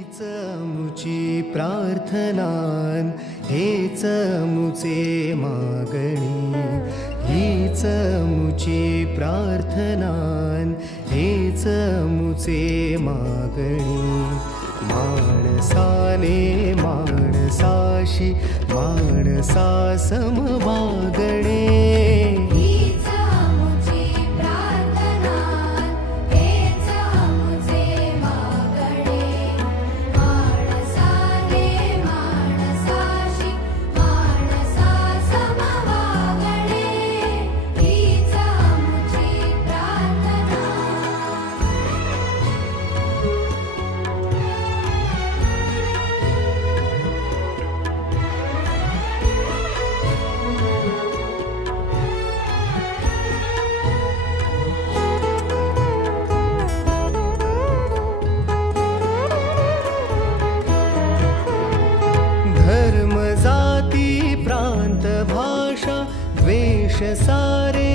हीच मुची प्रार्थनान, हेच मुचे मागणी. हीच मुची प्रार्थनान, हेच मुचे मागणी. माणसाने माणसाशी माणसा सम वागणे. हीच मुची प्रार्थना, हेच मुचे मागणे. माणसाने माणसाशी माणसा सम वागणे. हीच मुची प्रार्थना. धर्म जाती प्रांत भाषा द्वेष सारे